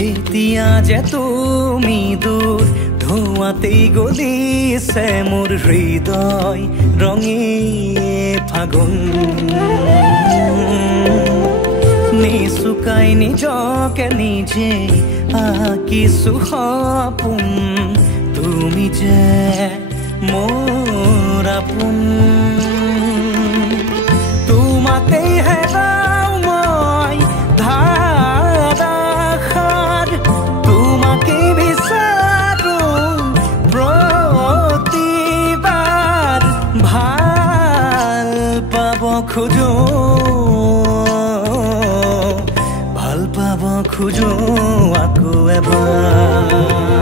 এতিয়া যে তুমি দূৰ ধোঁৱাতেই গলিছে মোৰ হৃদয় ৰঙী ফাগুন নিচুকাই নিজকে নিজে আঁকিছো সপোন তুমি যে মোৰ আপোন তোমাতেই হেৰাও মই ধাৰাসাৰ তোমাকেই বিচাৰো প্ৰতিবাৰ ভাল পাব খোজো ভাল পাব খোজো আকৌ এবাৰ